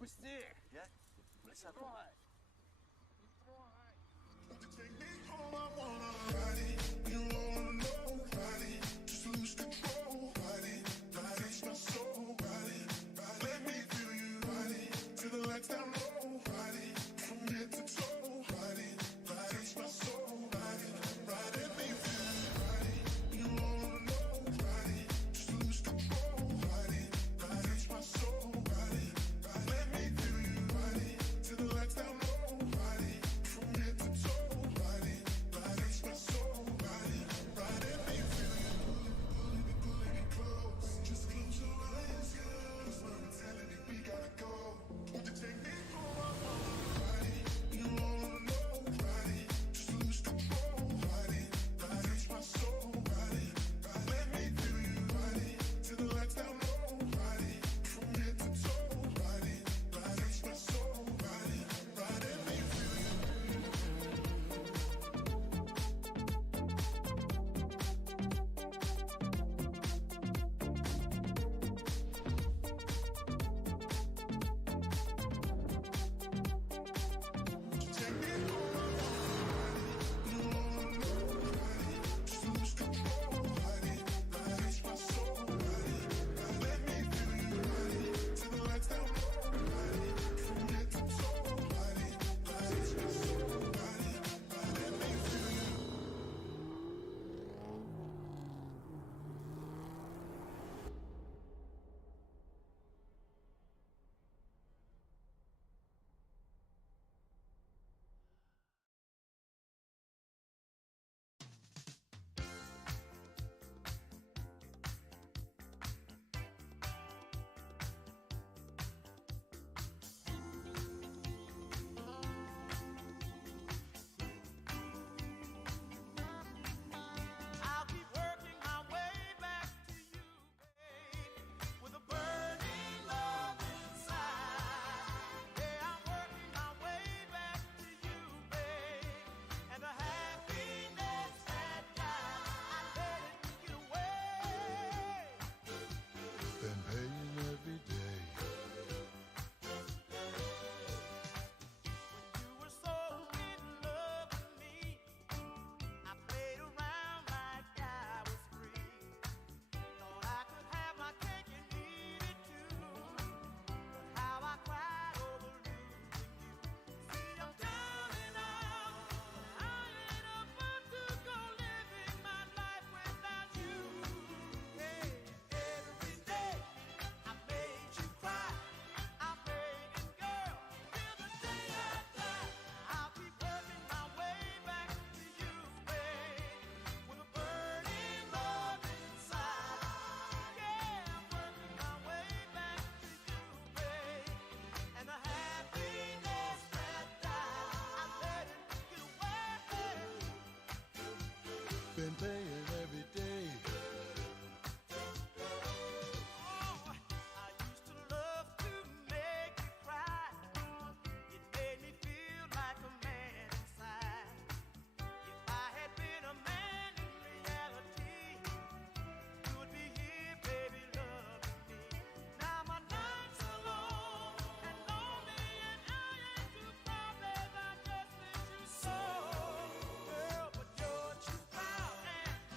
Пусти! Я? Не трогай! Не трогай! Take me home, I wanna ride it. You wanna know, ride it. Just lose control, ride it. Taste my soul, ride it. Let me feel you, ride it. Till the lights down low, ride it. From head to toe, ride it. Taste my soul, ride it. Ride it, let me feel you, ride it. You wanna know, ride it. Just lose control, ride it. Taste my soul, ride it. Let me feel you, ride it. Till the lights down low, ride it. From head to toe, ride it. Taste my soul, ride it. Ride it, let me feel you. Pulling me close. Just close your eyes, girl. It's my mentality, we gotta go. Won't you take me home? I wanna ride it. You wanna know, ride it. Just lose control, ride it. Taste my soul, ride it. Let me feel you, ride it. Till the lights down low, ride it. From head to toe, ride it. Taste my soul, ride it. Ride it, let me feel you. Take me home, I wanna ride it. You wanna know, ride it. Just lose control, ride it. Taste my soul, ride it. Let me feel you, ride it. Till the lights down low, ride it. From head to toe, ride it. Taste my soul, ride it. Let me feel you. I'll keep working my way back to you, babe, with a burning love inside. Yeah, I'm working my way back to you, babe, and the happiness that I let it get away. Been paying every day. You were so in love with me. I played around like I was free. Thought I could have my cake and eat it too. But how I cried over losing you. See, I'm down and out. I ain't about to go living my life without you. Hey, every day I made you cry. I prayed and girl, till the day I die. I'll keep working my way back to you, babe, with a burning love inside. Yeah, I'm working my way back to you, babe, and the happiness that I let it get away. Been paying every day. Oh, I used to love to make you cry. It made me feel like a man inside. If I had been a man in reality, you would be here, baby, loving me. Now my nights are long and lonely, and I ain't too proud, babe, I just miss you so. Girl, but you're too proud and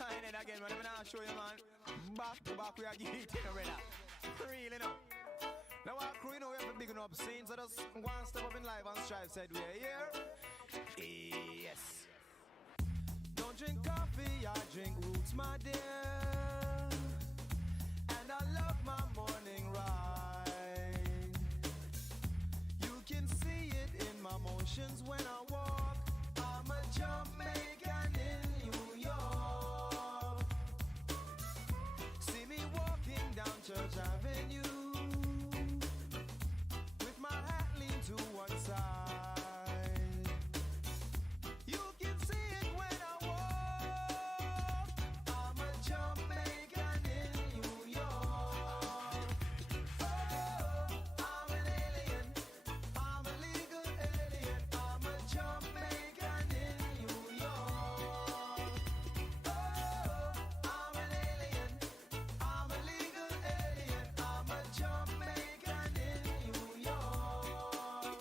Shine it again, man. I'm not show you, man. Back to back, we are getting already. Really, no. Now, our crew, you know, we have a big enough scene, so just one step up in life and strive, said we're here. Yes. Don't drink coffee, I drink roots, my dear. And I love my morning ride. You can see it in my motions when I walk. I'm a Jamaican in New York. See me walking down Church Avenue with my hat leaned to one side. You can see it when I walk. I'm a Jamaican in New York. Oh, I'm an alien. I'm a legal alien. I'm a Jamaican in New York. Oh, I'm an alien. I'm a legal alien. I'm a Jamaican in New York.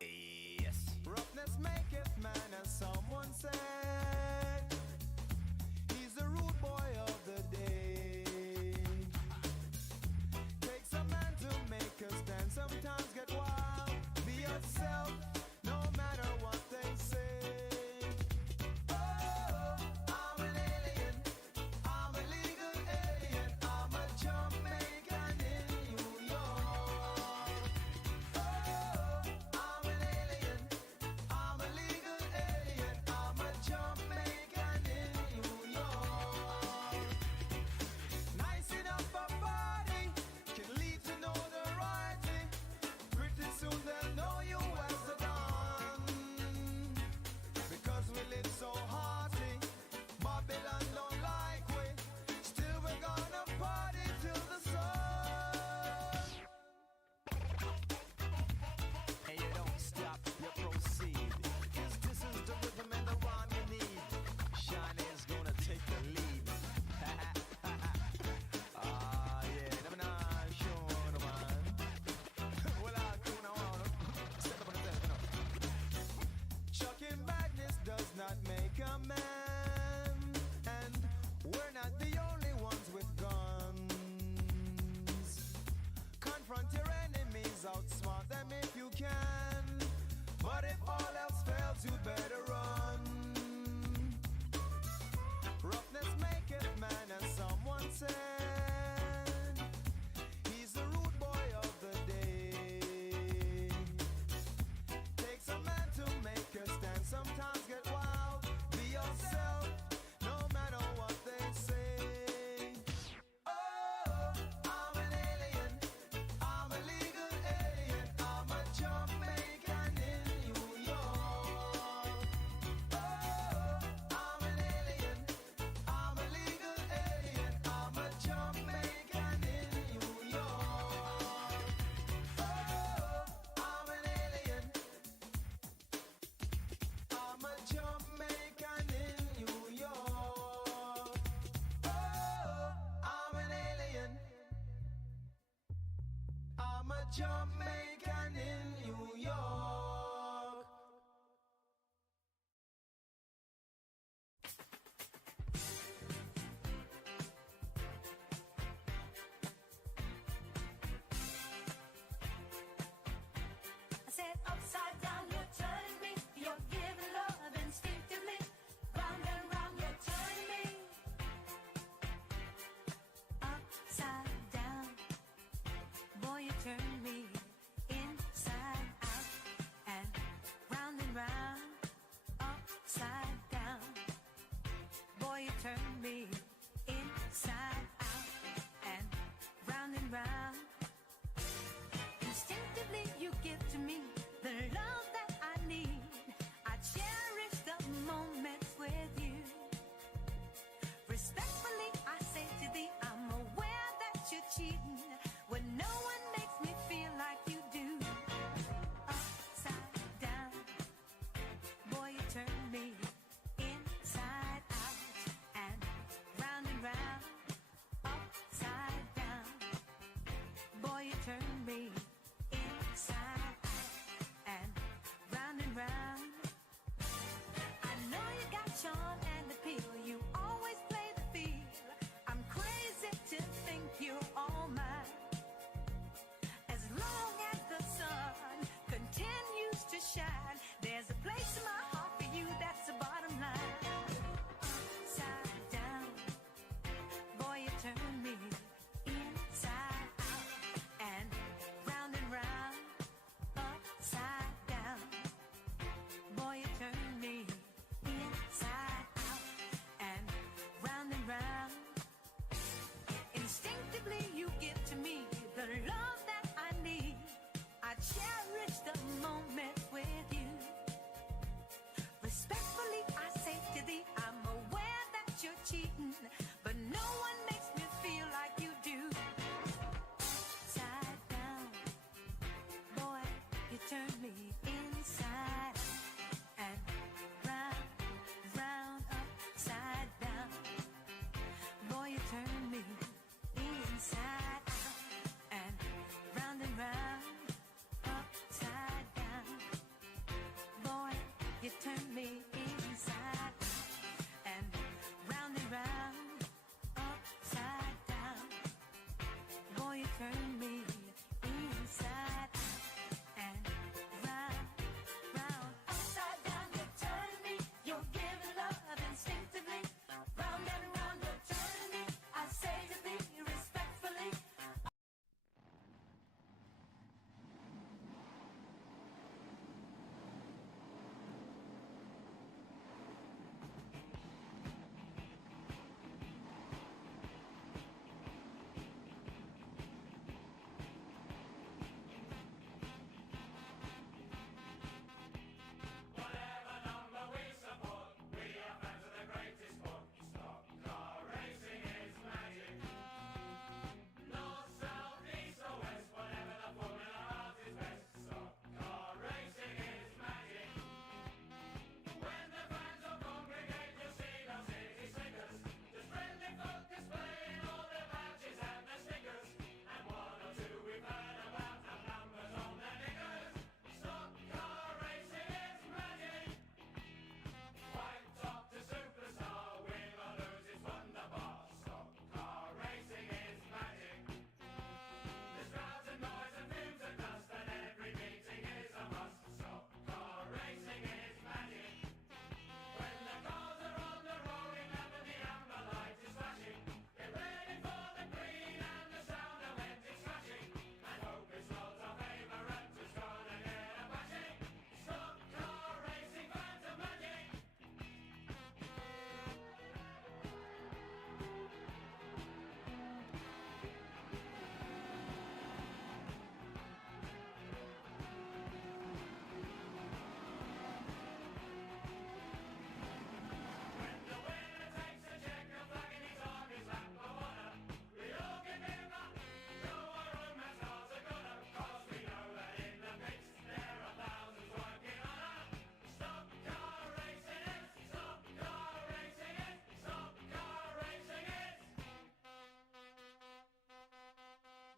Yes. Roughness maketh man, as someone said. He's the rude boy of the day. Takes a man to make a stand. Sometimes get wild. Be yourself, no matter what they say. Oh, I'm an alien. I'm a legal alien. I'm a Jamaican in New York. Oh, I'm an alien. I'm a legal alien. I'm a Jamaican in New York. Nice enough a body can lead to notoriety. Pretty soon they'll know you as the Don. Because we live so hearty, Babylon don't like we. Still we're gonna party till the sun. And you don't stop, you proceed. 'Cause this is the rhythm and the rhyme you need. Shawnee's gonna take the lead. Ah, yeah, never not sure, no man. Well, I'll do now, step up on the step, you know. Chucking badness does not make a man. And we're not the only ones with guns. Confront your enemies, outsmart them if you can. But if all else fails, you better run. Roughness maketh man, as someone said. He's the rude boy of the day. Takes a man to make a stand. Sometimes get wild. Be yourself, no matter what they say. Oh, I'm an alien. I'm a legal alien. I'm a Jamaican in New York. Oh, I'm an alien. I'm a legal alien. I'm a Jamaican in New York. Oh, I'm an alien. I'm a Jamaican in New York. Oh, I'm an alien. I'm a Jamaican in New York. I said upside down, you turn me. You're giving love instinctively. Round and round, you turn me. Upside down, boy, you turn me shine. There's a place in my heart for you, that's the bottom line. Upside down, boy, you turn me inside out and round, upside down. Boy, you turn me inside out and round. Instinctively, you give to me the love that I need. I cherish the moment with you. Respectfully, I say to thee, I'm aware that you're cheating, but no one makes me feel like you do. Upside down, boy, you turn me inside and round, upside down. Boy, you turn me inside out and round, upside down. Boy, you turn me inside and round, upside down. Boy, you turn me inside and round, upside down. You turn me, you're giving love instinctively. Round and round, you're turning me. I say to thee respectfully. Whatever number we support, we are fans of the greatest sport. Stock car racing is magic. North, south, east or west, whatever the formula art is best. Stock car racing is magic. When the fans all congregate, you'll see those city slickers, just friendly folk displaying all their badges and their stickers. And one or two we've heard about have numbers on their knickers. Stock car racing is magic. White top to superstar, win or lose, it's wonderbar. Stock car racing is magic. There's crowds and noise and fumes and dust, and every meeting is a must. Stock car racing is magic. When the cars are on the rolling lap and the amber light is flashing, get ready for the green and the sound of engines crashing, and hope it's not our favourite who's gonna get a bashing. Stock car racing fans of magic. When the winner takes a checker, flagging his on his lap of honor, we all give him a show our room as stars are gonna, 'cause we know that in the pits there are thousands working on her. Stock car racing is, stock car racing is, stock car racing is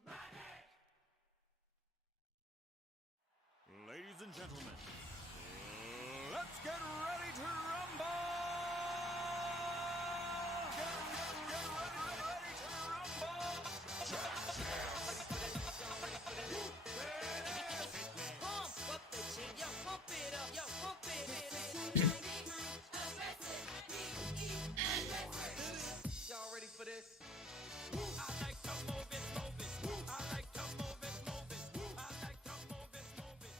magic. Ladies and gentlemen, let's get ready to rumble! Get ready to rumble! Pump up the jig, yo, pump it up, yo, pump it. Y'all ready for this? I like to move it, move it. I like to move it, move it. I like to move it, move it.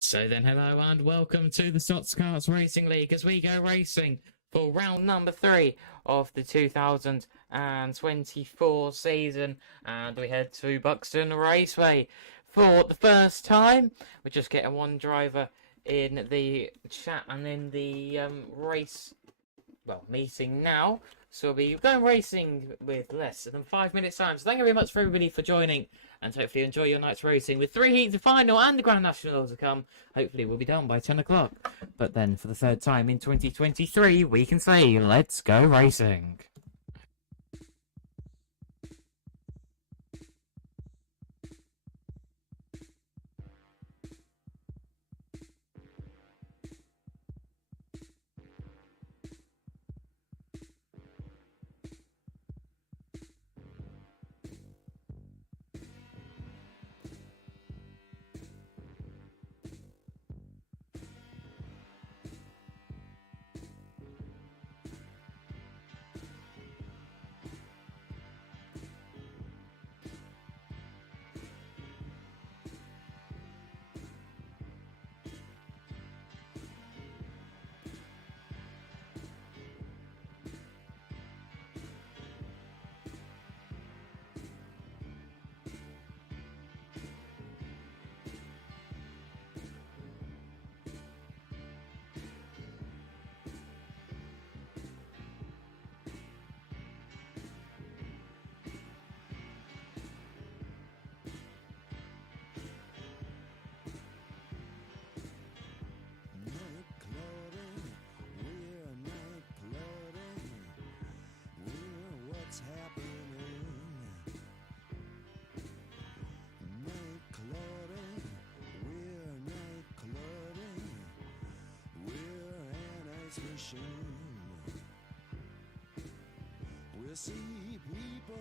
So then, hello and welcome to the Stoxkarts Racing League as we go racing for round number 3 of the 2024 season, and we head to Buxton Raceway for the first time. We're just getting one driver in the chat and in the race, well, meeting now. So we'll be going racing with less than 5 minutes time. So thank you very much for everybody for joining, and hopefully you enjoy your night's racing with 3 heats of final and the Grand National to come. Hopefully we'll be done by 10 o'clock. But then for the third time in 2023, we can say, let's go racing. nation. We'll see people,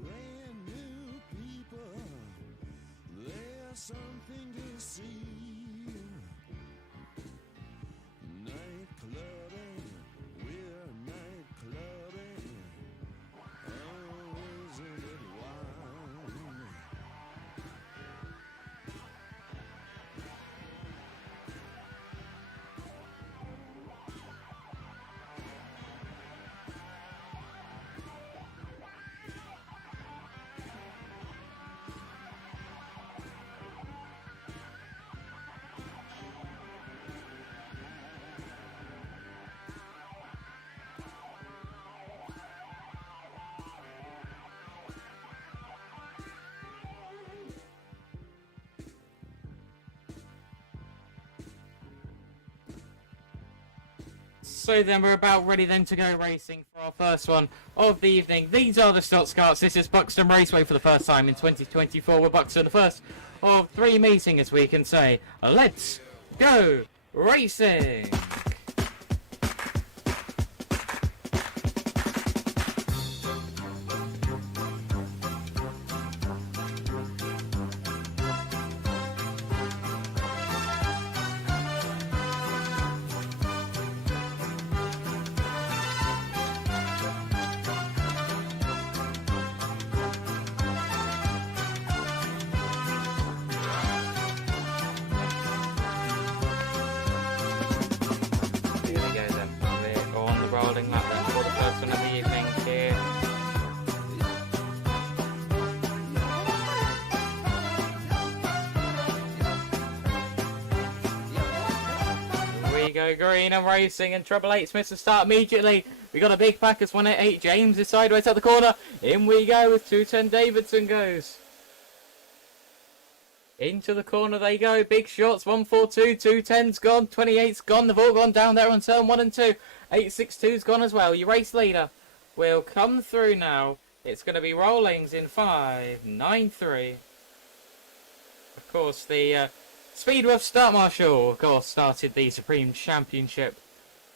brand new people. There's something to see. Night clubbing, we're night clubbing. Oh, isn't it wild? So then we're about ready then to go racing for our first one of the evening. These are the Stoxkarts. This is Buxton Raceway for the first time in 2024 with Buxton, the first of three meetings, as we can say. Let's go racing! Rolling lap then for the first one of the evening here. We go green and racing, and Treble 8 Smiths to start immediately. We got a big pack as 188 James is sideways at the corner. In we go with 210 Davidson goes. Into the corner they go. Big shots. 142. 210's gone. 28's gone. They've all gone down there on turn 1 and 2. 862's gone as well. Your race leader will come through now. It's going to be Rollings in 5.93. Of course, the Speedworth Start Marshal, of course, started the Supreme Championship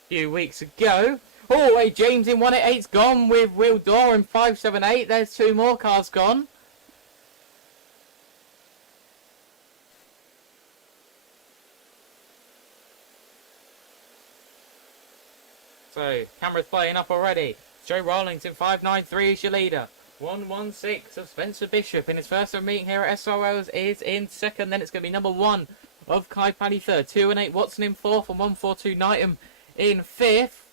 a few weeks ago. Oh, wait, James in 188's gone with Will Door in 578. There's two more cars gone. So, camera's playing up already. Joe Rawlings in 5.93 is your leader. 1.16 of Spencer Bishop in his first ever meeting here at SRL is in second. Then it's going to be number 1 of Kai Paddy third. 2.8 Watson in fourth, and 1.42 Knightham in fifth.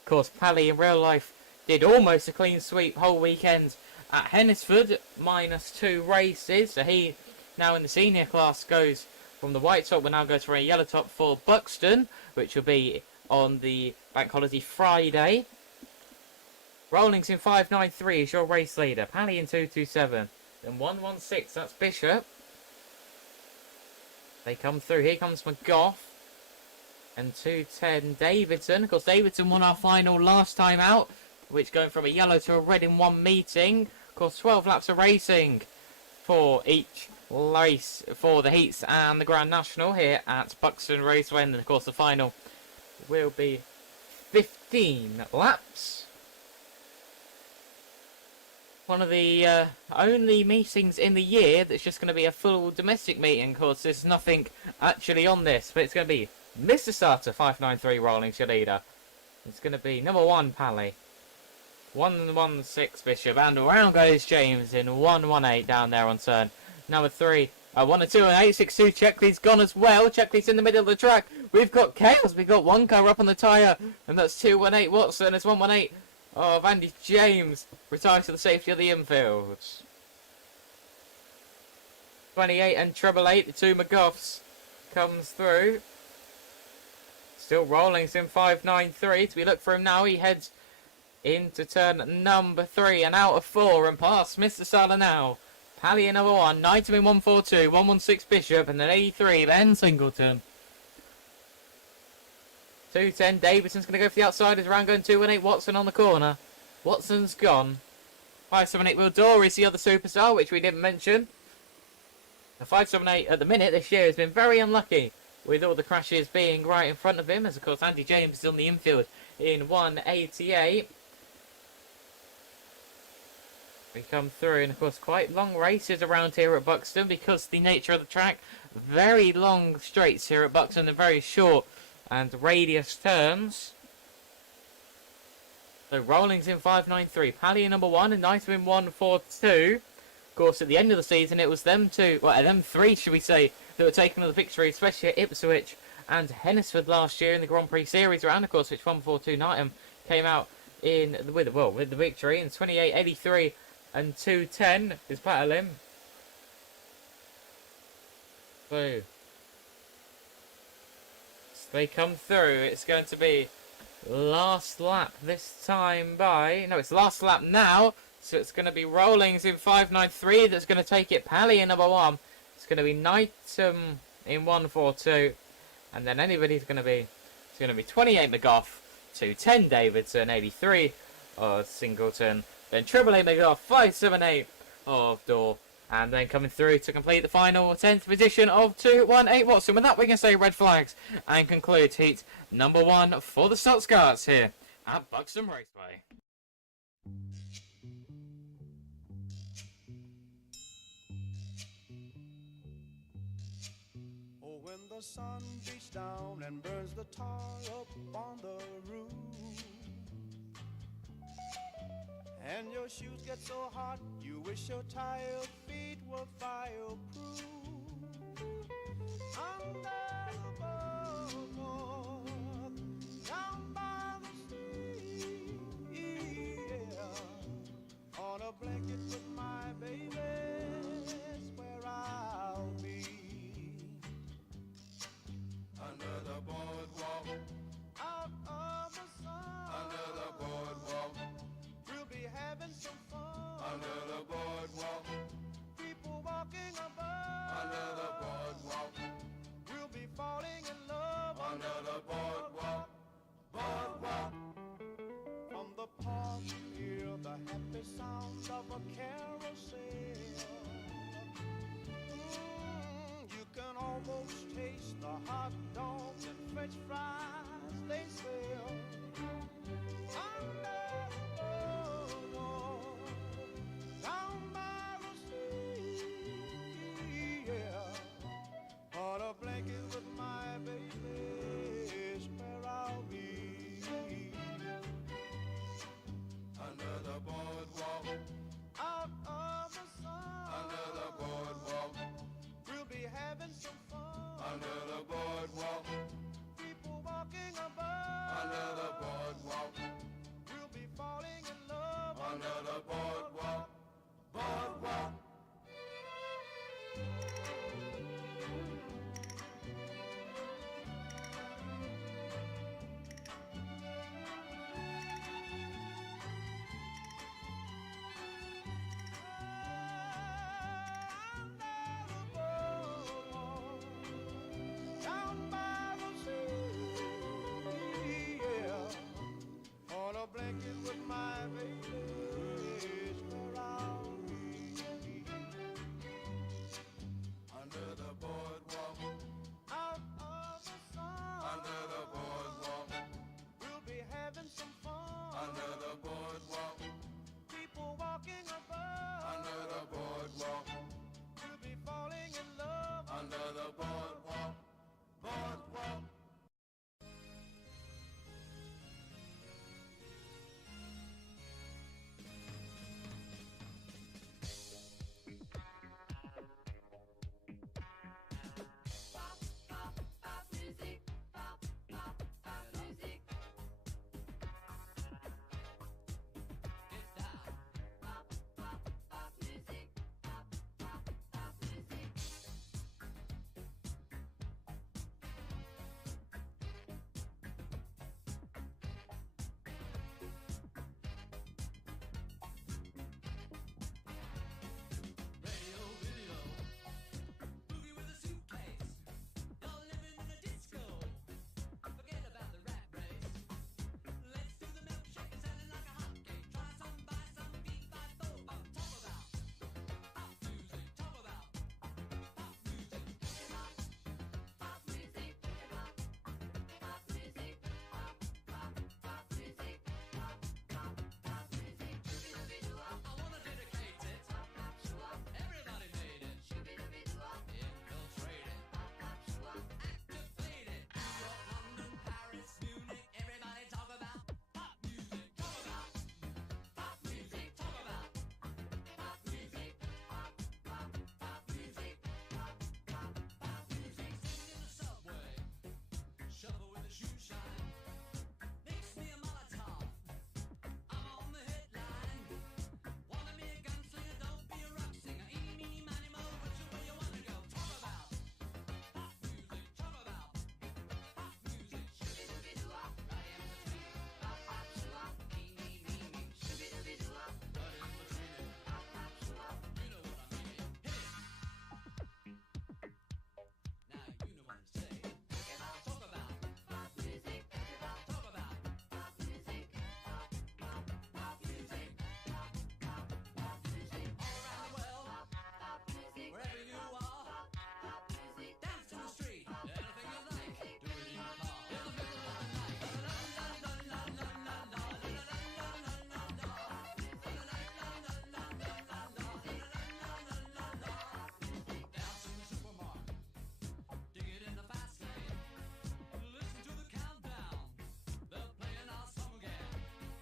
Of course, Pally in real life did almost a clean sweep whole weekend at Hennisford. -2 races. So he, now in the senior class, goes from the white top. Will now go to a yellow top for Buxton, which will be on the Bank Holiday Friday. Rollings in 5.93 is your race leader. Pally in 2.27. Then 1.16, that's Bishop. They come through. Here comes McGough. And 2.10 Davidson. Of course, Davidson won our final last time out, which going from a yellow to a red in one meeting. Of course, 12 laps of racing for each race for the heats and the Grand National here at Buxton Raceway. And of course, the final will be 15 laps. One of the only meetings in the year that's just going to be a full domestic meeting. Of course, there's nothing actually on this, but it's going to be Mr. Starter 5.93 Rollings, your leader. It's going to be number 1 Pally, 1.16 Bishop, and around goes James in 1.18 down there on turn number 3. 1 and 2 and 862. Checkley's gone as well. Checkley's in the middle of the track. We've got chaos. We've got one car up on the tyre, and that's 2.18 Watson. It's 1.18 of Andy James. Retires to the safety of the infield. 28 and treble 8. The two McGoughs comes through. Still Rollings in 5.93. We look for him now. He heads into turn number 3 and out of 4 and past Mr. Sala now. Pally in number 1, Knightham in 1.42, 1.16 Bishop, and then 83 Ben Singleton. 2.10 Davidson's going to go for the outsiders, around going 2.18 Watson on the corner. Watson's gone. 5.78 Will Door is the other superstar, which we didn't mention. The 5.78 at the minute this year has been very unlucky with all the crashes being right in front of him, as of course Andy James is on the infield in 188. We come through, and of course quite long races around here at Buxton because the nature of the track, very long straights here at Buxton and very short and radius turns. So Rollings in 593, Pally in number 1 and Knighton in 142. Of course at the end of the season it was them three should we say, that were taking the victory, especially at Ipswich and Hennisford last year in the Grand Prix Series round, of course, which 142 Knighton came out in with the victory in 28.83 and 2:10 is battle him. So they come through. It's going to be last lap this time by... No, it's last lap now. So it's going to be Rollings in 593 that's going to take it. Pally in number 1. It's going to be Knighton in 142. And then anybody's going to be... It's going to be 28 McGough to 10 Davidson, 83 of Singleton. Then Triple A McGough, 578 of Door. And then coming through to complete the final 10th position of 218 Watson. With that, we can say red flags and conclude heat number 1 for the Stoxkarts here at Buxton Raceway. Oh, when the sun beats down and burns the tar up on the roof, and your shoes get so hot, you wish your tired feet were fireproof. Under the boardwalk, down by the sea, yeah. On a blanket with my baby, that's where I'll be. Under the boardwalk, Out of the sun, under the boardwalk, we'll be having some fun. under the boardwalk. People walking above.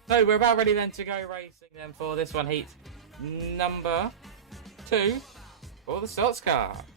So we're about ready then to go racing then for this one, heat number 2 for the Stoxkarts.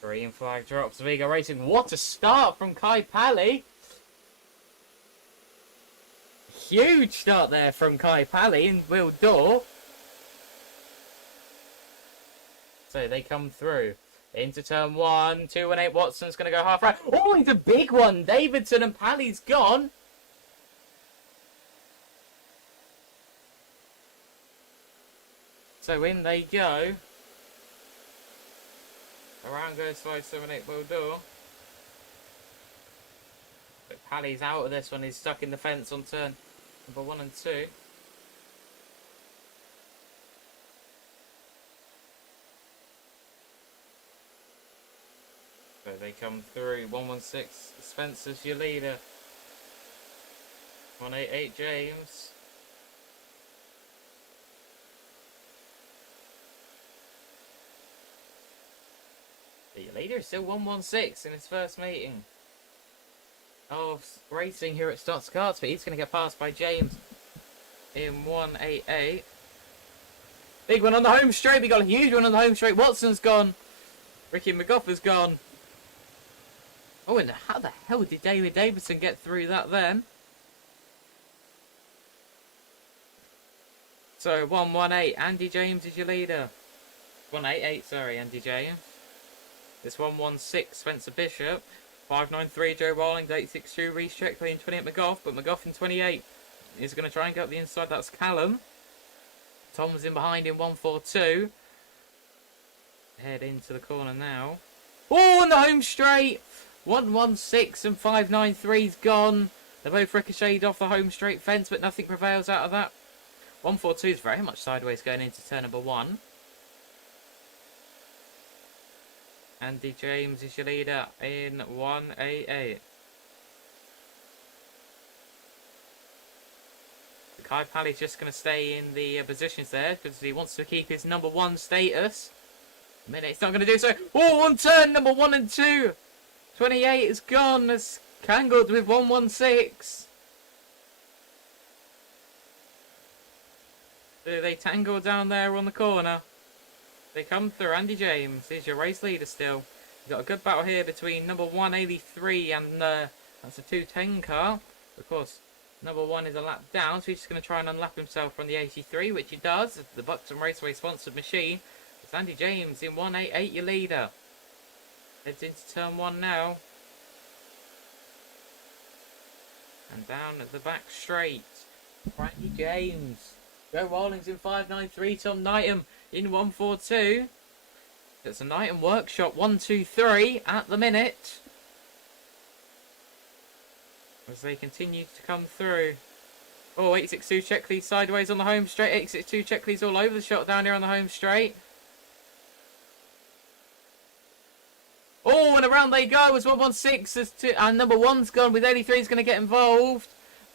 Green flag drops. Vigo Racing. What a start from Kai Pally. Huge start there from Kai Pally in wheel door. So they come through into turn 1. 218 Watson's going to go half right. Oh, it's a big one. Davidson and Pally's gone. So in they go. Around goes 578 wheel door. But Pally's out of this one. He's stuck in the fence on turn number 1 and 2. So they come through. 116 Spencer's your leader. 188 James. The leader is still 116 in his first meeting of racing here at Stoxkarts, but he's going to get passed by James in 188. Big one on the home straight. We got a huge one on the home straight. Watson's gone. Ricky McGough has gone. Oh, and how the hell did David Davidson get through that then? So 118. Andy James is your leader. 188. Sorry, Andy James. This 116, Spencer Bishop. 593, Joe Rowling. 862, Reece Checkley and 28, McGough. But McGough in 28 is going to try and get up the inside. That's Callum. Tom's in behind in 142. Head into the corner now. Oh, and the home straight. 116 and 593's gone. They're both ricocheted off the home straight fence, but nothing prevails out of that. 142 is very much sideways going into turn number 1. Andy James is your leader in 188. Kai Pally's just going to stay in the positions there because he wants to keep his number 1 status. A minute, it's not going to do so. Oh, on turn number 1 and 2. 28 is gone. It's tangled with 116. So they tangle down there on the corner. They come through. Andy James is your race leader still. You've got a good battle here between number 183 and that's a 210 car. Of course, number 1 is a lap down, so he's just going to try and unlap himself from the 83, which he does. It's the Buxton Raceway sponsored machine. It's Andy James in 188, your leader. Heads into turn 1 now. And down at the back straight. Andy James. Joe Rawlings in 593, Tom Knighton in 142. It's a Knighton Workshop 123 at the minute. As they continue to come through. Oh, 862 Checkley sideways on the home straight. 862 Checkley's all over the shot down here on the home straight. Oh, and around they go as 116 and number 1's gone with 83's going to get involved.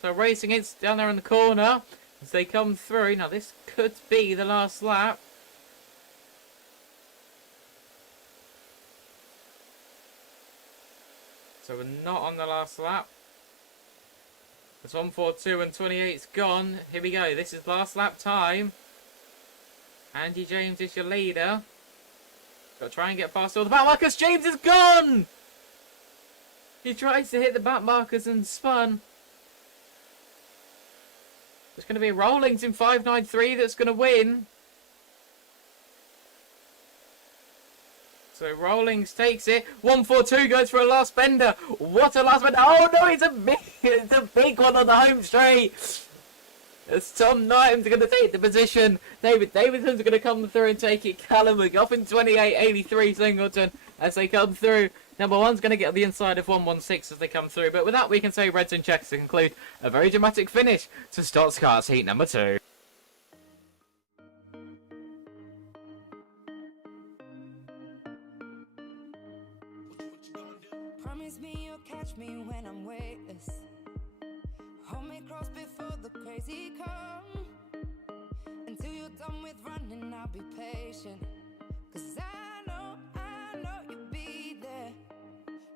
So racing against down there in the corner as they come through. Now this could be the last lap. So we're not on the last lap. It's 142 and 28's gone. Here we go. This is last lap time. Andy James is your leader. Got to try and get past all the back markers. James is gone! He tries to hit the back markers and spun. It's going to be Rawlings in 593 that's going to win. So Rawlings takes it. 142 goes for a last bender. What a last bender. Oh no, it's a big one on the home straight. It's Tom Knighton's going to take the position. David Davidson's going to come through and take it. Callum McGough in 28, 83 Singleton as they come through. Number 1's going to get the inside of 116 as they come through. But with that, we can say Reds and Checks to conclude a very dramatic finish to Stoxkarts Heat number 2. Promise me you'll catch me when I'm weightless. Hold me close before the crazy come. Until you're done with running, I'll be patient. 'Cause I know you'll be there.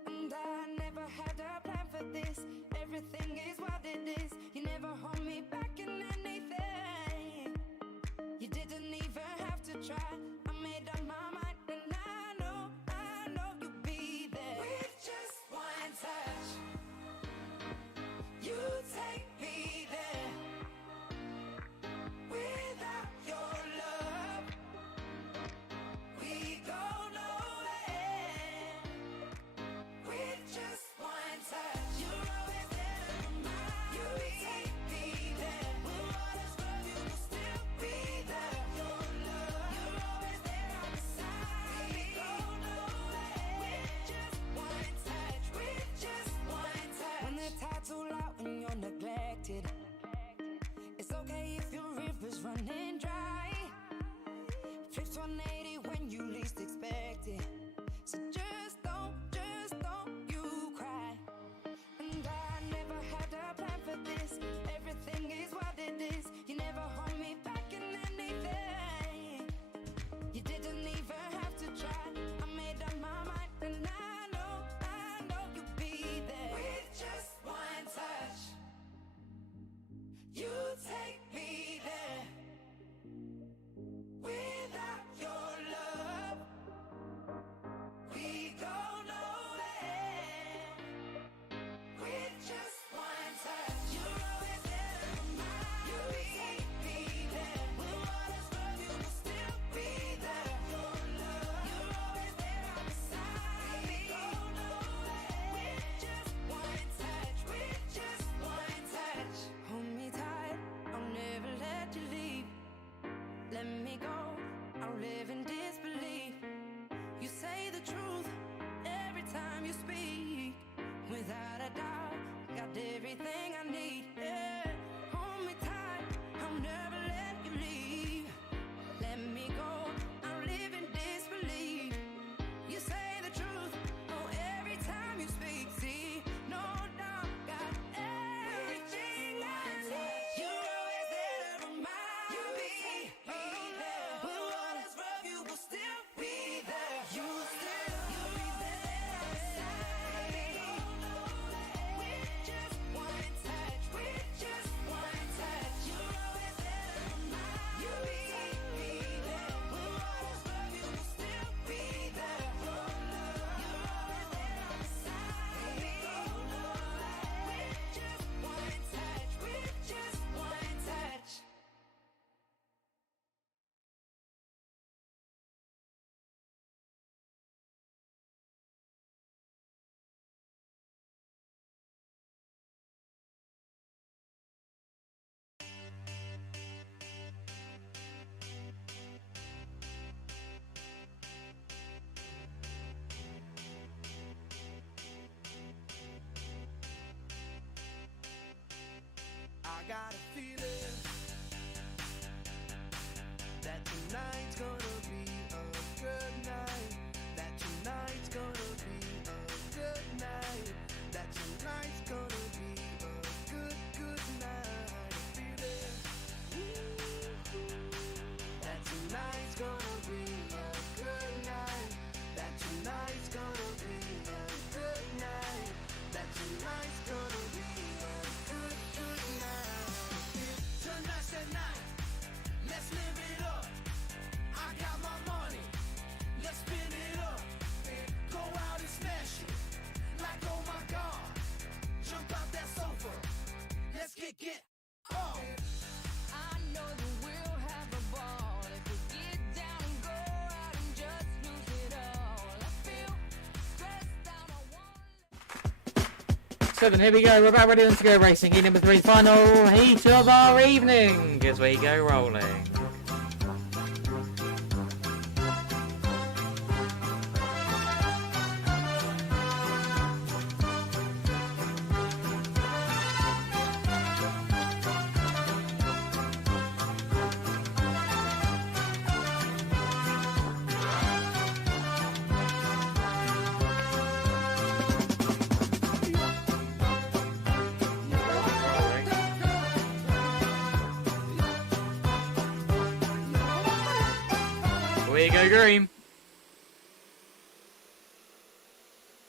And I never had a plan for this. Everything is what it is. You never hold me back in anything. You didn't even have to try. I made up my mind, and I know you'll be there. With just one touch, you take me there. Without your love, we go nowhere. With just one touch, you're always there to remind me. You take me there. When waters run, you will still be there. Your love, you're always there on my side. We go nowhere. With just one touch, with just one touch. When the tide's all out and you're neglected, it's okay if your river's running dry. Trips 180 when you least expect it. So just don't you cry. And I never had a plan for this. Everything is what it is. You never hold me back in anything. You didn't even have to try. I made up my mind, and I know you'll be there. With just one touch, you take me there. Without your love, we go nowhere. With just one touch, you're always there to remind me. You take me there. When waters run, you will still be there. Your love, you're always there on my side. We go nowhere. With just one touch, with just one touch. Hold me tight, I'll never let you leave. Let me go, I'll live in disbelief. You say the truth every time you speak. Without a doubt, got everything I need. Yeah. Hold me tight, I'll never let you leave. Let me go, I'll live in disbelief. You say the truth, oh, every time you speak. See, no doubt, got everything I need. You're always there to remind me. When waters rough, you will still be there. You'll be there. With just one touch, with just one touch, you're always there to remind me. When waters rough, you will still be there. Your love, you're always there on my side. With just one touch, with just one touch. I got a feeling that tonight's gonna be a good night. That tonight's gonna be a good night. That tonight's gonna be a good night. I feel it. That tonight's gonna be a good night. That tonight's gonna be a good night. That tonight's gonna be a good night. Tonight's the night. Let's live it up. I got my money. Let's spin it up. Go out and smash it. Like, oh my God. Jump out that sofa. Let's get up. I know that we'll have a ball if we get down and go out and just lose it all. I feel stressed out, I want. So then here we go, we're about ready to go racing. Heat number 3, final heat of our evening as we go rolling. We go green.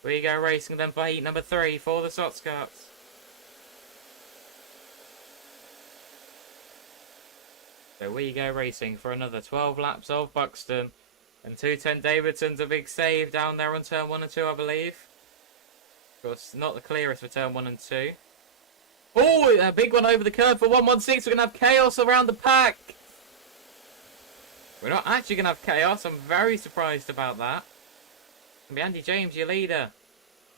We go racing then for heat number 3 for the Stoxkarts. So we go racing for another 12 laps of Buxton. And 210 Davidson's a big save down there on turn 1 and 2, I believe. Of course, not the clearest for turn 1 and 2. Oh, a big one over the curve for 116. We're going to have chaos around the pack. We're not actually going to have chaos. I'm very surprised about that. It's going to be Andy James, your leader.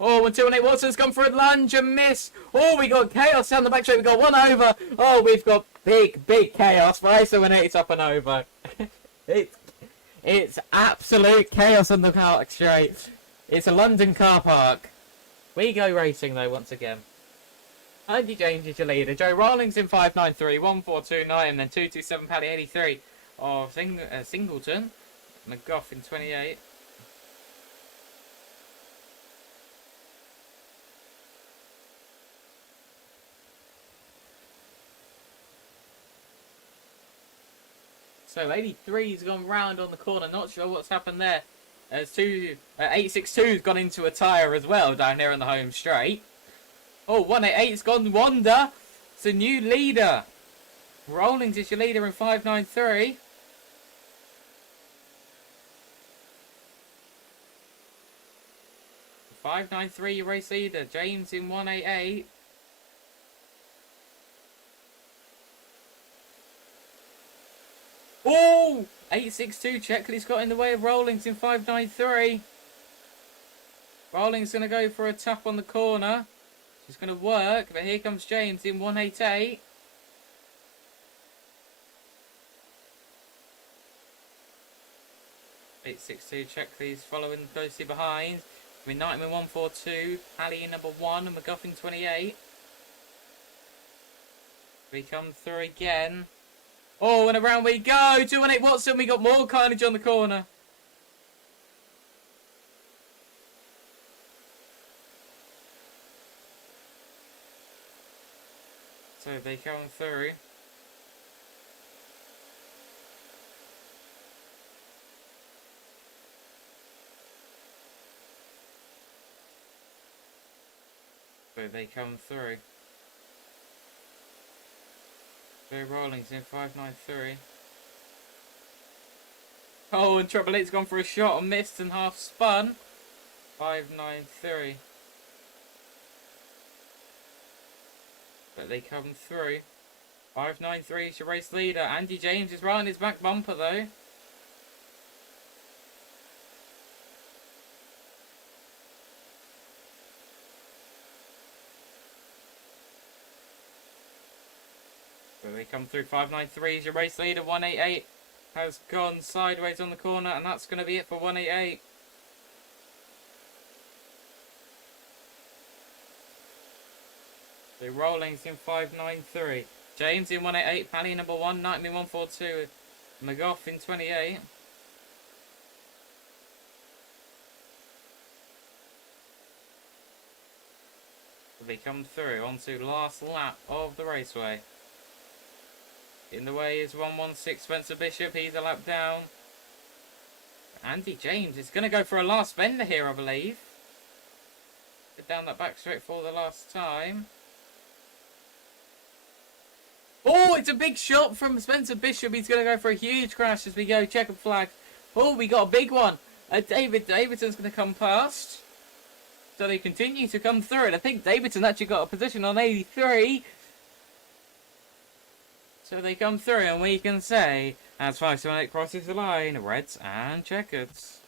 Oh, 128 Watson's gone for a lunge and miss. Oh, we got chaos down the back straight. We got one over. Oh, we've got big chaos. Right, so when it's up and over. It's absolute chaos on the park straight. It's a London car park. We go racing though once again. Andy James is your leader. Joe Rawlings in 593, 1429, and then 227 Paddy 83 of Singleton. McGough in 28. So 83's gone round on the corner. Not sure what's happened there. As 862's gone into a tyre as well down here on the home straight. Oh, 188's gone Wanda. It's a new leader. Rawlings is your leader in 593. Your race leader. James in 188. Oh! 862 Checkley's got in the way of Rawlings in 593. Rawlings going to go for a tap on the corner. It's going to work, but here comes James in 188. Checkley's following closely behind. With Nightmare 142, Pally in number 1, and McGuff in 28. We come through again. Oh, and around we go! 218 Watson, we got more carnage on the corner. So they come through. Joe Rawlings in 593. Oh, and Trouble 8's gone for a shot and missed and half spun. 593. But they come through. 593 is your race leader. Andy James is right on his back bumper though. So they come through. 593 is your race leader. 188 has gone sideways on the corner, and that's going to be it for 188. So Rawlings in 593. James in 188. Pally number 1. Nightmare 142. McGough in 28. They come through onto last lap of the raceway. In the way is 116 Spencer Bishop. He's a lap down. Andy James is going to go for a last bender here, I believe. Get down that back straight for the last time. Oh, it's a big shot from Spencer Bishop. He's going to go for a huge crash as we go. Checkered flag. Oh, we got a big one. David Davidson's going to come past. So they continue to come through. And I think Davidson actually got a position on 83. So they come through, and we can say, as 578 crosses the line, Reds and Checkers.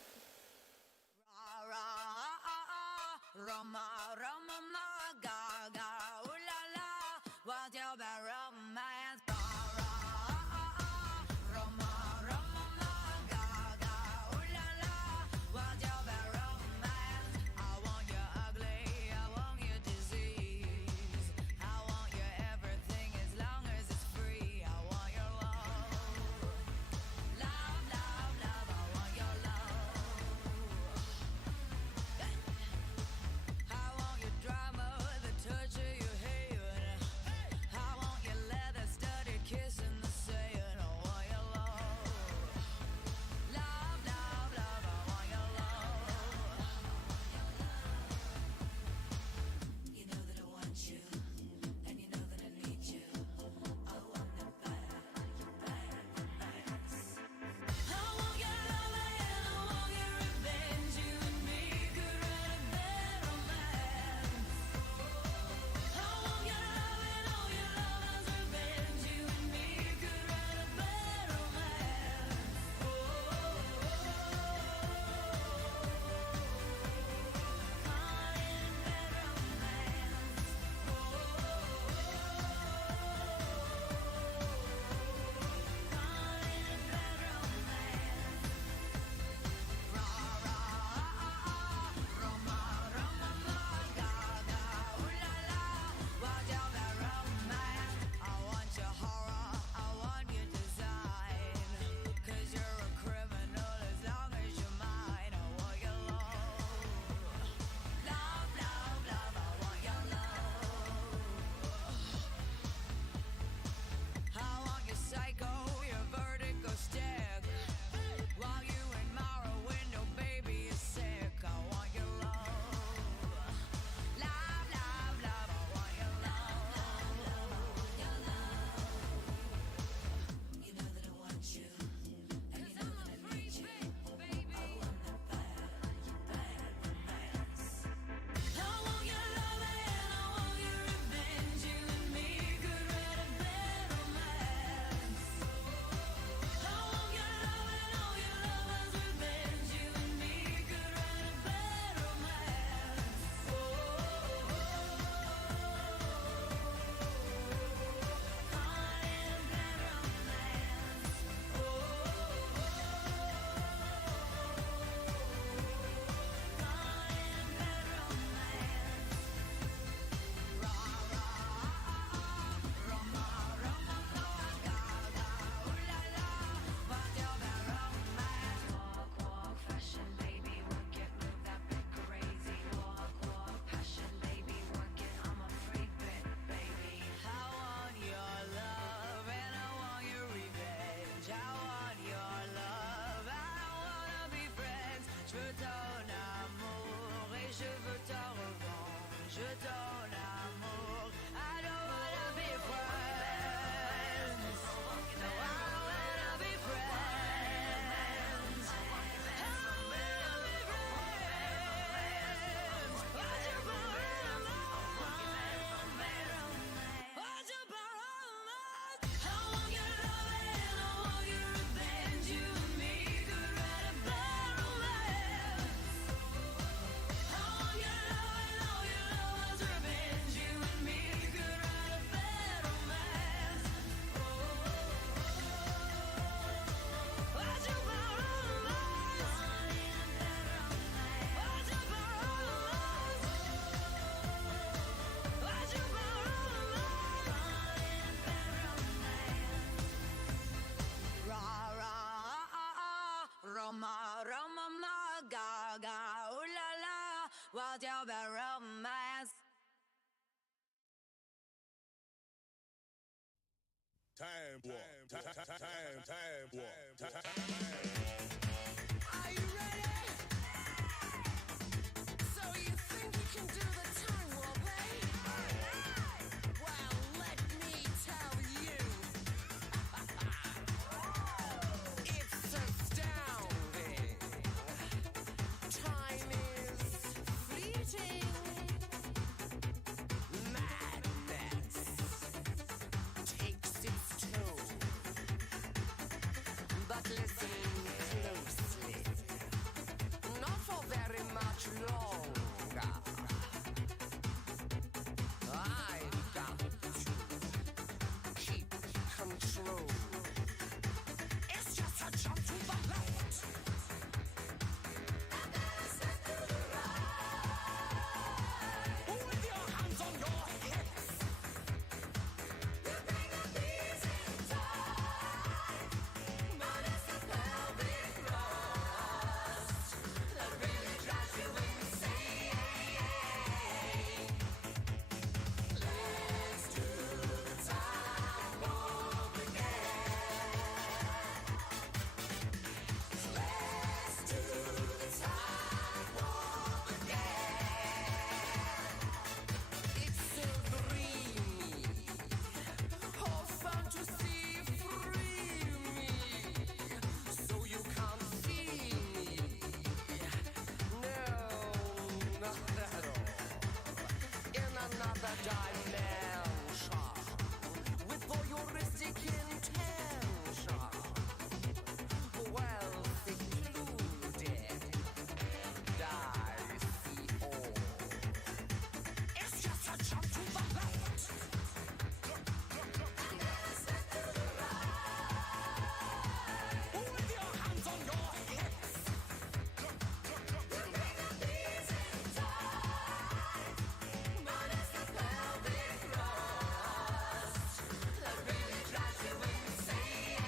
Roma, Roma, ma, ga, ga, ooh la la, what's your bad romance? Time warp. Time warp. Are you ready? So you think you can do the time warp, eh? Well, let me tell you. It's astounding. Time is fleeting. Madness takes its toll. But listen closely. Not for very much longer. I've got to keep control. It's just a jump to the left. And then a step to the right. With your hands on your hips. You bring the bees inside. But it's the pelvic thrust that really drives you insane. Let's do the time warp again. Let's do the time warp again. It's so dreamy. Oh, fantasy free me. So you can't see me. No, not at all. In another dimension. With voyeuristic intention. Well secluded. I see all. It's just a jump to the left. And then a step to the right. With your hands on your hips. You bring the bees inside. But it's the pelvic thrust that really drives you insane.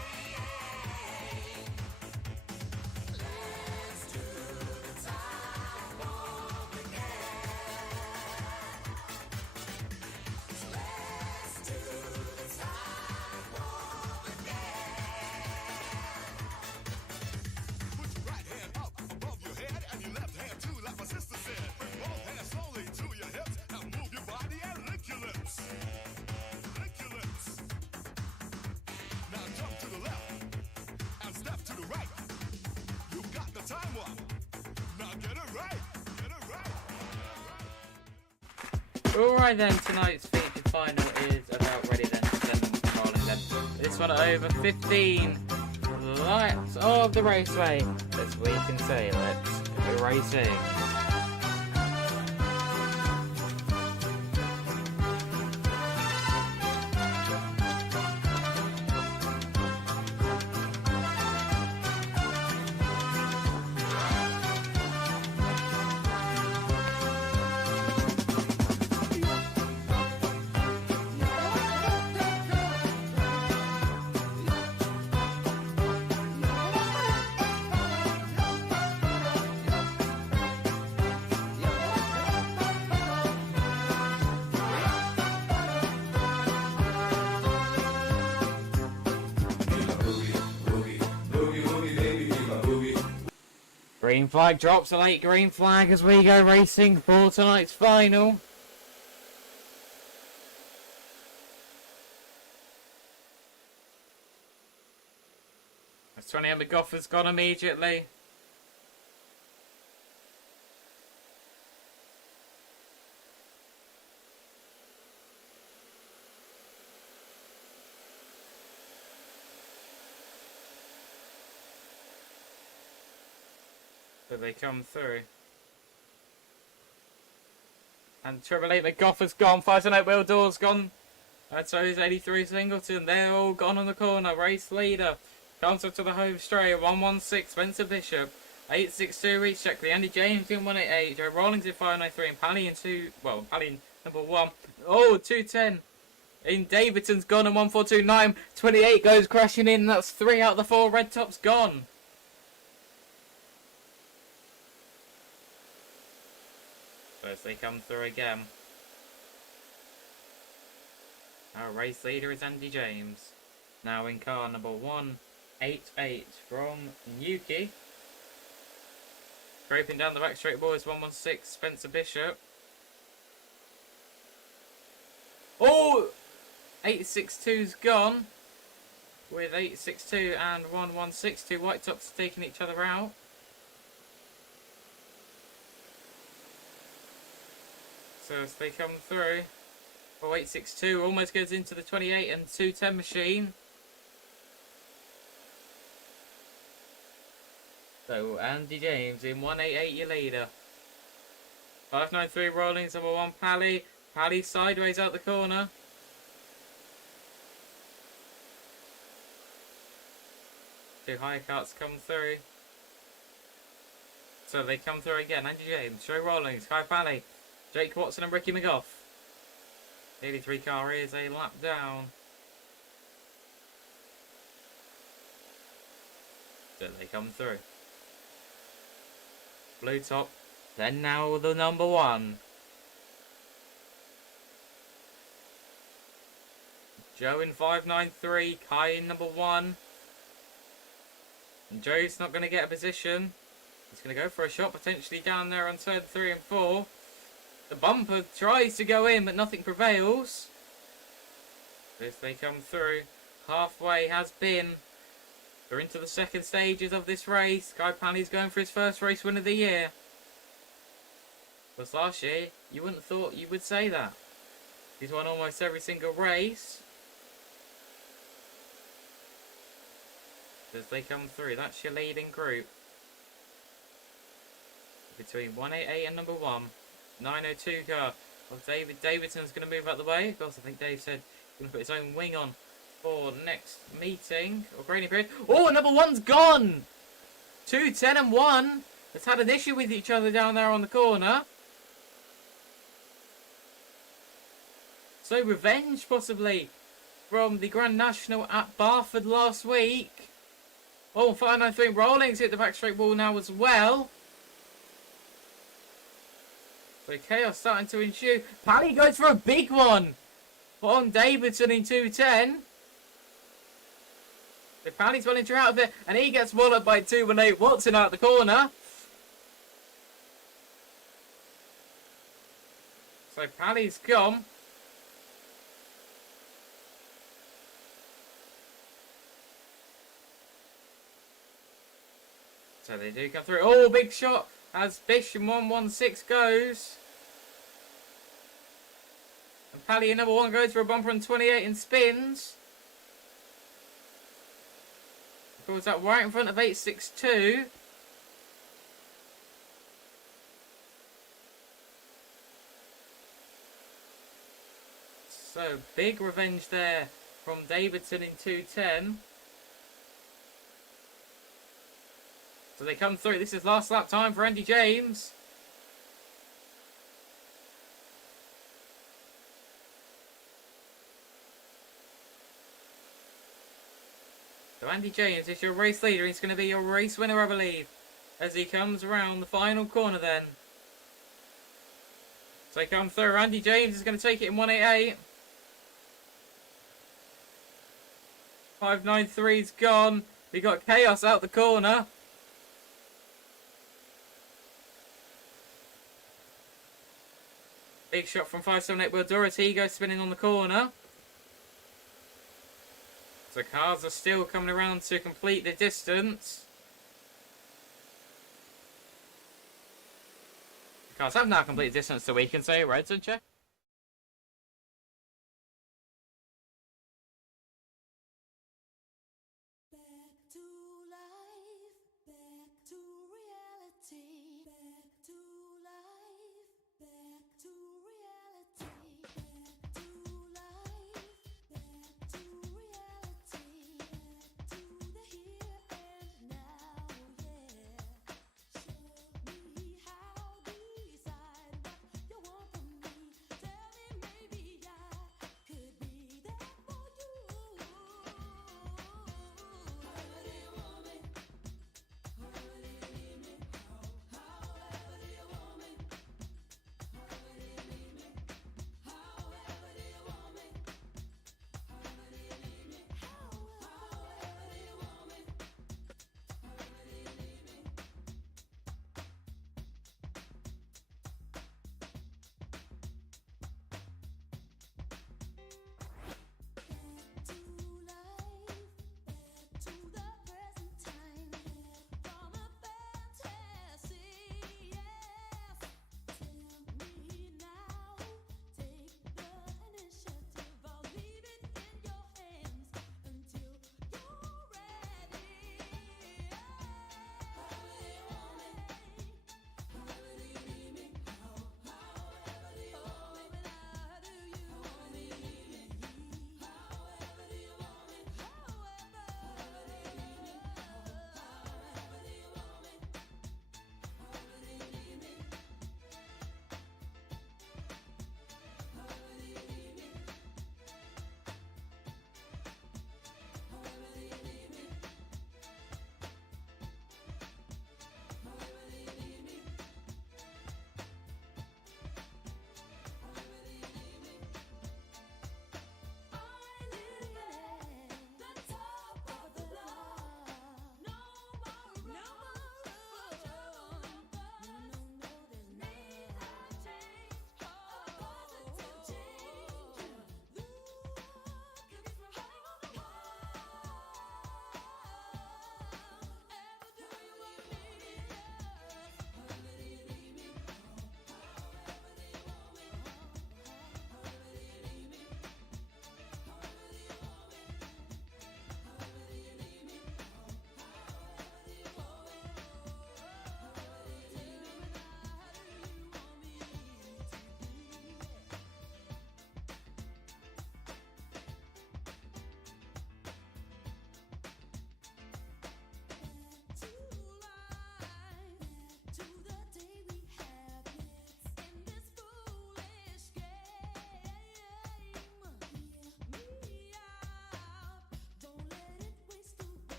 Let's do the time warp again. Let's do the time warp again. Put your right hand up above your head and your left hand too, like my sister said. Bring both hands slowly to your hips. Now move your body and lick your lips. Lick your lips. Now jump to the left and step to the right. You got the time warp. Now get it right. Get it right. Alright then, tonight's featured final is about ready then to send them controlling them. This one over 15 laps of the raceway. As we can say, let's go racing. Green flag drops, a late green flag as we go racing for tonight's final. 28 McGoffer's gone immediately. So they come through. And Triple Eight McGoffer's gone. 578 Will Door's gone. So is 83 Singleton. They're all gone on the corner. Race leader comes up to the home straight. 116 Spencer Bishop. 862 reach check. The Andy James in 188. Joe Rawlings in 593. And Pally in 2. Well, Pally in number 1. Oh, 210. In Davidson's gone and 1429. 28 goes crashing in. That's 3 out of the 4. Red Top's gone. First they come through again. Our race leader is Andy James. Now in car number 188 from Newquay. Scraping down the back straight boys, 116 Spencer Bishop. Oh! 862's gone. With 862 and 1162. White Tops taking each other out. So as they come through. Oh, 862 almost goes into the 28 and 210 machine. So Andy James in 188 your leader. 593 Rawlings number 1 Pally. Pally sideways out the corner. Two high carts come through. So they come through again. Andy James, Joe Rawlings, Kai Pally, Jake Watson and Ricky McGough. 83 car is a lap down. So they come through. Blue top. Then now the number 1. Joe in 593. Kai in number 1. And Joe's not going to get a position. He's going to go for a shot potentially down there on turn 3 and 4. The bumper tries to go in, but nothing prevails. As they come through, halfway has been. We're into the second stages of this race. Guy Pally's going for his first race win of the year. Because last year, you wouldn't have thought you would say that. He's won almost every single race. As they come through, that's your leading group. Between 188 and number 1. 902 car. Well, David Davidson's going to move out the way. Of course, I think Dave said he's going to put his own wing on for next meeting or grading period. Oh, number 1's gone! 2, 10 and 1. It's had an issue with each other down there on the corner. So revenge possibly from the Grand National at Barford last week. Oh, 593 Rawlings hit the back straight wall now as well. So chaos starting to ensue. Pally goes for a big one. On Davidson in 210. So Pally's well into out of it. And he gets walloped by 218 Watson out the corner. So Pally's gone. So they do come through. Oh, big shot as Bish in 116 goes. And Pally in number 1 goes for a bumper on 28 and spins. Pulls that right in front of 862. So big revenge there from Davidson in 210. So they come through. This is last lap time for Andy James. So Andy James is your race leader. He's going to be your race winner, I believe, as he comes around the final corner then. So they come through. Andy James is going to take it in 188. 593's gone. We got chaos out the corner. Big shot from 578 Will Doherty goes spinning on the corner. The cars are still coming around to complete the distance. The cars have now completed distance, so we can say right, and check. Back to life, back to reality, back to life, back to reality, back to life, back to reality, back to the here and now, yeah. Show me how, decide what you want from me.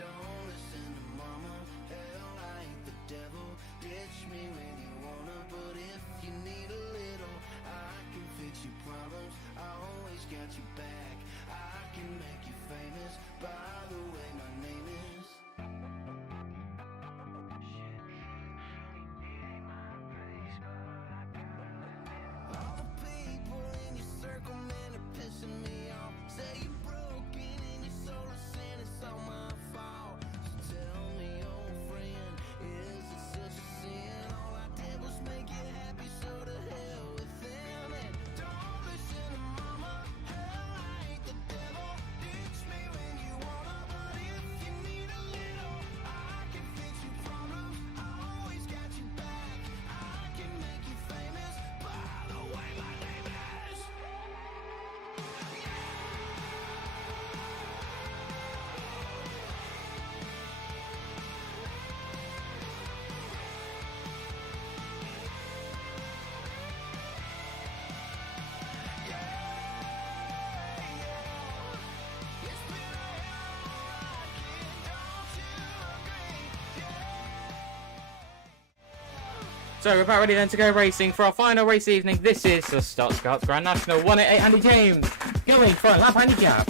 Don't listen to mama, hell I ain't the devil. Ditch me when you wanna, but if you need a little, I can fix your problems, I always got you back. I can make you famous, by the way my name is. All the people in your circle, man, are pissing me off. Say you're broken and your soul is sin, it's all my fault. So tell me, old friend, is it such a sin? All I did was make you happy, so to hell with them. And don't listen to mama, hell I ain't the devil. Ditch me when you wanna, but if you need a little, I can fix your problems, I always got you back. I can make you famous, by the way my name is. So we're about ready then to go racing for our final race evening. This is the Stoxkarts Grand National 188 Andy James going for a lap handicap.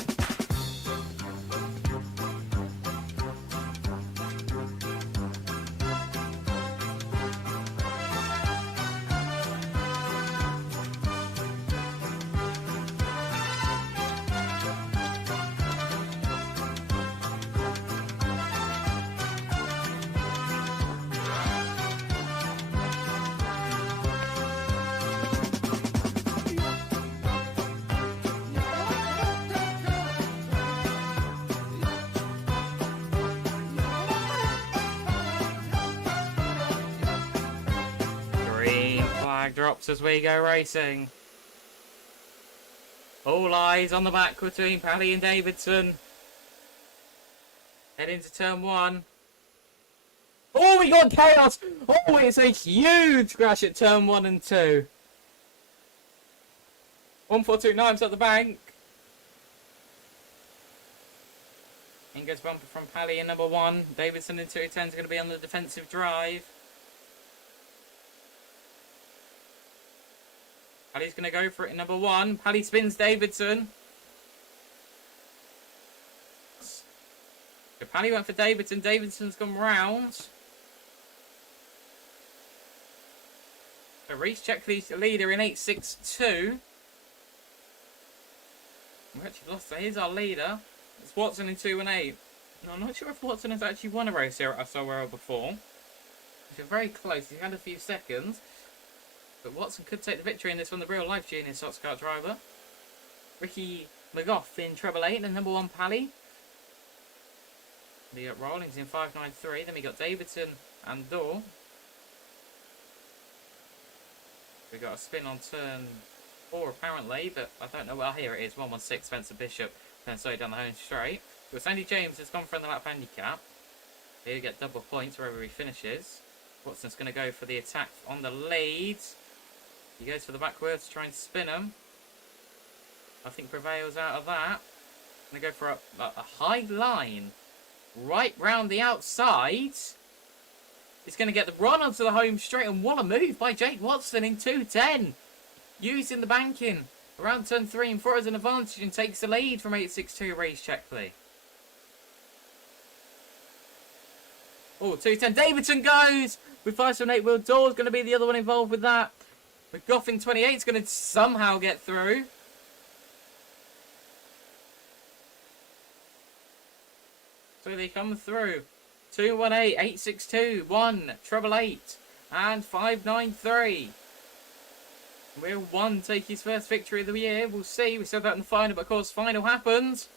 Green flag drops as we go racing. All eyes on the back between Pally and Davidson. Head into turn one. Oh, we got chaos! Oh, it's a huge crash at turn 1 and 2. 1429's at the bank. In goes bumper from Pally in number 1. Davidson in 210 is going to be on the defensive drive. Pally's going to go for it in number 1. Pally spins Davidson. So Pally went for Davidson. Davidson's gone round. So Reese Checkley's the leader in 8.62. We actually lost. So here's our leader. It's Watson in 2.18. No, I'm not sure if Watson has actually won a race here at SRL before. He's very close. He's had a few seconds. But Watson could take the victory in this one, the real life junior Stoxkart driver. Ricky McGough in treble 8 and number 1 Pally. We got Rawlings in 5.93. Then we got Davidson and Dorr. We got a spin on turn 4 apparently, but I don't know. Well, here it is. 116 Spencer Bishop. Then slowly down the home straight. But Sandy James has gone for the lap handicap. He'll get double points wherever he finishes. Watson's going to go for the attack on the lead. He goes for the backwards to try and spin him. I think prevails out of that. Going to go for a high line. Right round the outside. He's going to get the run onto the home straight. And what a move by Jake Watson in 2.10. Using the banking. Around turn 3 and 4 as an advantage and takes the lead from 8.62 Reese Checkley. Oh, 2.10. Davidson goes with 5.78 wheel doors. Going to be the other one involved with that. McGough in 28 is going to somehow get through. So they come through. 2.18, 8.62, 1, treble 8, and 5.93. Will 1 take his first victory of the year? We'll see. We said that in the final, but of course, final happens.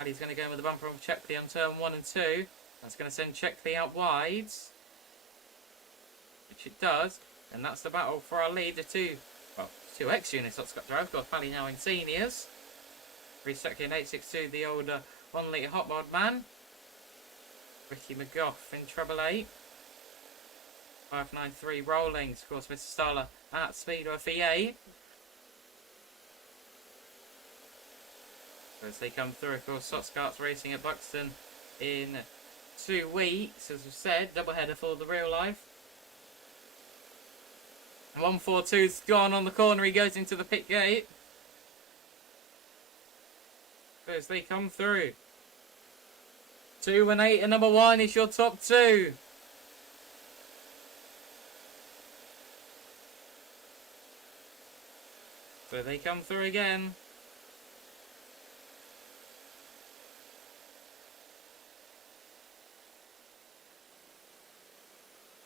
And he's going to go in with the bumper on Checkley on turn 1 and 2. That's going to send Checkley out wide. Which it does. And that's the battle for our lead. The two ex-units that's got drive. Got Pally now in seniors. Reese Checkley in 8.62, the older 1 litre hot rod man. Ricky McGough in treble 8. 5.93 Rollings, of course, Mr. Starler at speed of EA. So as they come through, of course, Stoxkarts Racing at Buxton in 2 weeks, as we've said, doubleheader for the real life. 142's gone on the corner, he goes into the pit gate. So as they come through. 2 and 8 and number 1 is your top 2. So they come through again.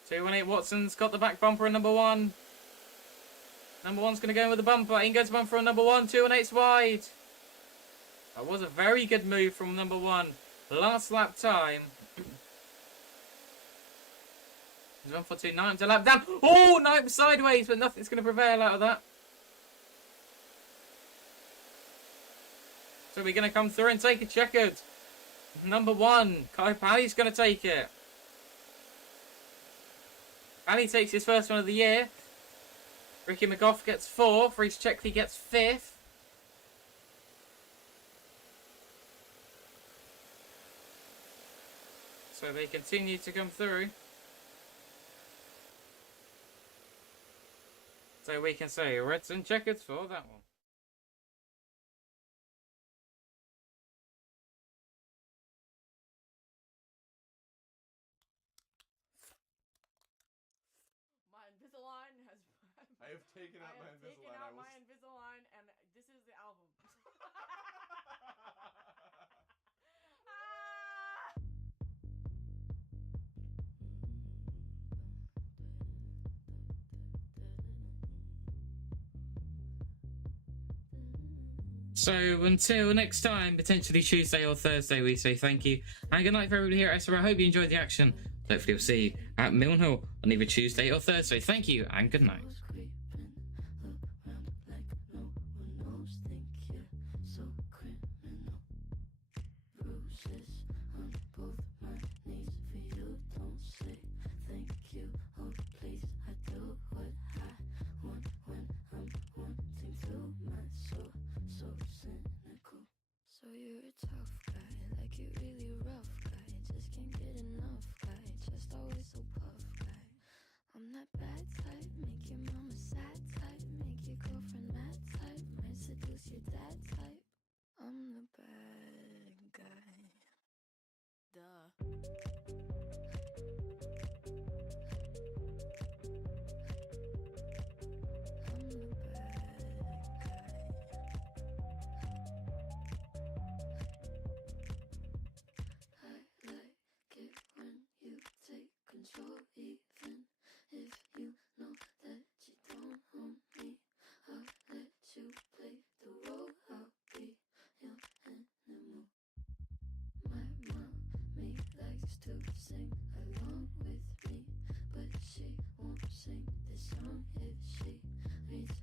218 Watson's got the back bumper on number 1. Number 1's going to go in with the bumper. In goes bumper on number 1. 218's wide. That was a very good move from number 1. Last lap time. 142, 9 to lap down. Oh, 9 sideways, but nothing's going to prevail out of that. So we're going to come through and take a checkered. Number 1, Kai Pally's going to take it. Pally takes his first one of the year. Ricky McGough gets 4th. Reese Checkley gets 5th. So they continue to come through. So we can say reds and checkers for that one. My Invisalign has. I have taken out my Invisalign. Taken out my Invisalign, and this is the album. Ah! So until next time, potentially Tuesday or Thursday, we say thank you and good night for everybody here at SRL. I hope you enjoyed the action. Hopefully we'll see you at Millhill on either Tuesday or Thursday. Thank you and good night. So you're a tough guy, like you really rough guy. Just can't get enough guy, just always so puff guy. I'm that bad type, make your mama sad type, make your girlfriend mad type, might seduce your dad type. I'm the bad guy. Duh. I'm the bad guy. I like it when you take control, even if you know that you don't own me. I'll let you play the role, I'll be your enemy. My mommy likes to sing along with me, but she won't sing this song if she reads